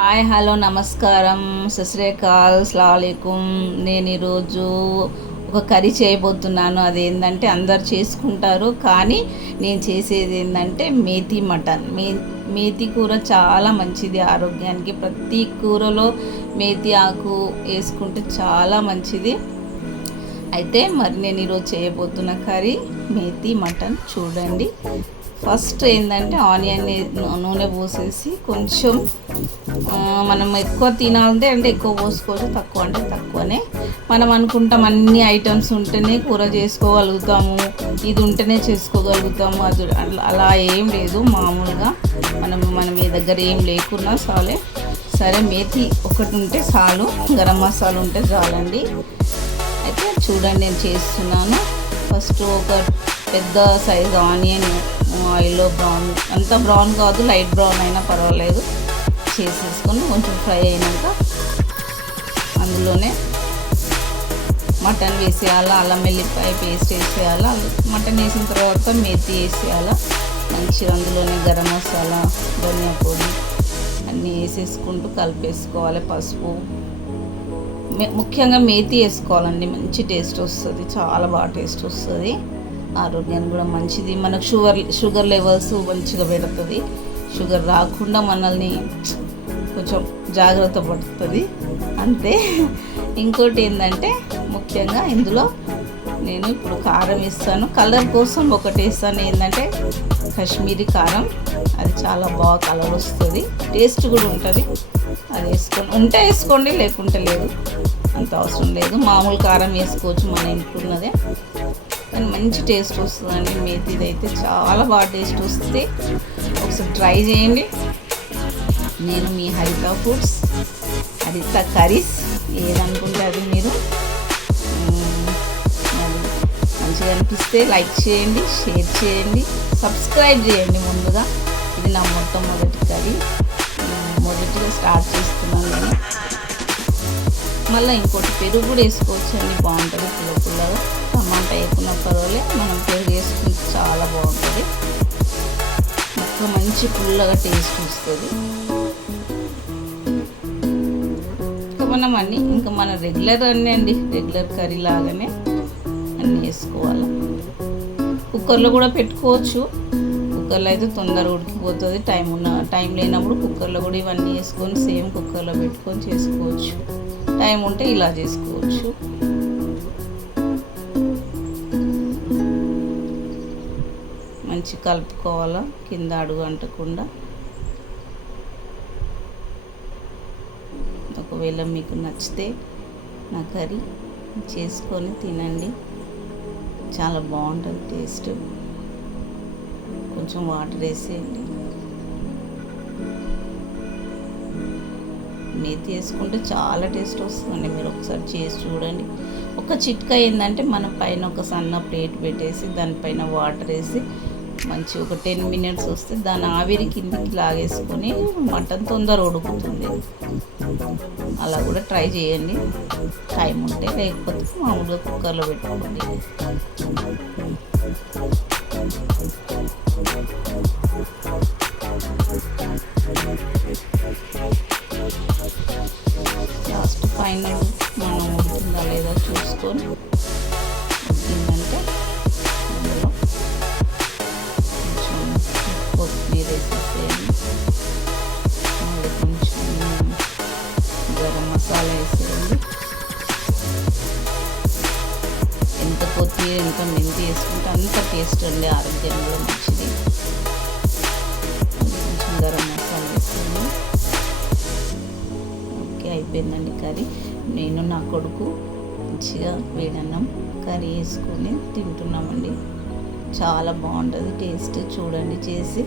Hi hello నమస్కారం సస్రేకాల్ అస్సలాముఅలైకుం. నేను ఈరోజు ఒక కర్రీ చేయబోతున్నాను. అదేంటంటే అందరు చేసుకుంటారు, కానీ నేను చేసేది ఏంటంటే మేతి మటన్. మేతి కూర చాలా మంచిది ఆరోగ్యానికి. ప్రతి కూరలో మేతి ఆకు వేసుకుంటే చాలా మంచిది. అయితే మరి నేను ఈరోజు చేయబోతున్న కర్రీ మేతి మటన్. చూడండి, ఫస్ట్ ఏంటంటే ఆనియన్ నూనె పోసేసి కొంచెం మనం ఎక్కువ తినాలంటే ఎక్కువ పోసుకోవచ్చు, తక్కువ అంటే తక్కువనే. మనం అనుకుంటాం అన్ని ఐటమ్స్ ఉంటేనే కూర చేసుకోగలుగుతాము, ఇది ఉంటేనే చేసుకోగలుగుతాము. అది అలా ఏం లేదు. మామూలుగా మన మీ దగ్గర ఏం లేకున్నా సరే మేతి ఒకటి ఉంటే చాలు, గరం మసాలా ఉంటే చాలండి. అయితే చూడండి, నేను చేస్తున్నాను. ఫస్ట్ ఒక పెద్ద సైజ్ ఆనియన్ ఆయిల్లో అంత బ్రౌన్ కాదు, లైట్ బ్రౌన్ అయినా పర్వాలేదు, చేసేసుకొని కొంచెం ఫ్రై అయినాక అందులోనే మటన్ వేసేయాలా, అల్లం వెల్లిపాయ పేస్ట్ వేసేయాలా. మటన్ వేసిన తర్వాత మేతి వేసేయాలా. మంచిగా అందులోనే గరం మసాలా, ధనియా పొడి అన్నీ వేసేసుకుంటూ కలిపేసుకోవాలి. పసుపు, ముఖ్యంగా మేతి వేసుకోవాలండి, మంచి టేస్ట్ వస్తుంది, చాలా బాగా టేస్ట్ వస్తుంది. ఆరోగ్యానికి కూడా మంచిది. మనకు షుగర్ లెవెల్స్ మంచిగా పెడుతుంది. షుగర్ రాకుండా మనల్ని కొంచెం జాగ్రత్త పడుతుంది అంతే. ఇంకోటి ఏంటంటే ముఖ్యంగా ఇందులో నేను ఇప్పుడు కారం ఇస్తాను. కలర్ కోసం ఒకటి వేస్తాను, ఏంటంటే కాశ్మీరీ కారం. అది చాలా బాగా కలర్ వస్తుంది, టేస్ట్ కూడా ఉంటుంది. అది ఉంటే వేసుకోండి, లేకుంటే లేదు, అంత అవసరం లేదు. మామూలు కారం వేసుకోవచ్చు, మన ఇంట్లోన్నదే, కానీ మంచి టేస్ట్ వస్తుందండి. మేతిది అయితే చాలా బాగా టేస్ట్ వస్తుంది. ఒకసారి ట్రై చేయండి. నేను మీ హరిత ఫుడ్స్, హరిత కర్రీస్, ఏదనుకుంటే అది మీరు మంచిగా అనిపిస్తే లైక్ చేయండి, షేర్ చేయండి, సబ్స్క్రైబ్ చేయండి. ముందుగా ఇది నా మొట్టమొదటి కర్రీ, మొదటిగా స్టార్ట్ చేస్తున్నాను నేను. మళ్ళీ ఇంకోటి పెరుగు కూడా వేసుకోవచ్చు అండి, బాగుంటుంది. పుల్లగా టమాటా వేసుకున్న పర్వాలేదు, మనం పెరుగు వేసుకుంటే చాలా బాగుంటుంది. మొత్తం మంచి పుల్లగా టేస్ట్ వస్తుంది. ఇంకా మన రెగ్యులర్ రెగ్యులర్ కర్రీ లాగానే అన్నీ వేసుకోవాలి. కుక్కర్లో కూడా పెట్టుకోవచ్చు. కుక్కర్లో అయితే తొందరగా ఉడికిపోతుంది. టైం లేనప్పుడు కుక్కర్లో కూడా ఇవన్నీ వేసుకొని సేమ్ కుక్కర్లో పెట్టుకొని చేసుకోవచ్చు. టైం ఉంటే ఇలా చేసుకోవచ్చు. మంచి కలుపుకోవాలా, కింద అడుగు అంటకుండా. ఒకవేళ మీకు నచ్చితే నా కర్రీ చేసుకొని తినండి, చాలా బాగుంటుంది టేస్ట్. కొంచెం వాటర్ వేసేయండి. మేతి వేసుకుంటే చాలా టేస్ట్ వస్తుందండి. మీరు ఒకసారి చేసి చూడండి. ఒక చిట్కా ఏంటంటే, మనం పైన ఒక సన్న ప్లేట్ పెట్టేసి దానిపైన వాటర్ వేసి మంచి ఒక 10 minutes వస్తే దాని ఆవిరి కిందికి లాగేసుకొని మటన్ తొందర ఉడుకుతుంది. అలా కూడా ట్రై చేయండి టైం ఉంటే, లేకపోతే మామూలుగా కుక్కర్లో పెట్టుకోండి. లాస్ట్ ఫైనల్ మనం ఉడికిందా లేదా చూసుకొని, ఉడికిందంటే అందులో కొంచెం కొత్తిమీర వేసేసేయండి. మళ్ళీ కొంచెం గరం మసాలా వేసేయండి. ఎంత కొత్తిమీర ఎంత మెంతి వేసుకుంటే అంత టేస్ట్ అండి, ఆరోగ్యం కూడా మంచిది. కొంచెం గరం మసాలా వేసేయండి. ఓకే, అయిపోయిందండి కర్రీ. నేను నా కొడుకు మంచిగా వేడన్నం కర్రీ వేసుకొని తింటున్నామండి. చాలా బాగుంటుంది టేస్ట్. చూడండి చేసి.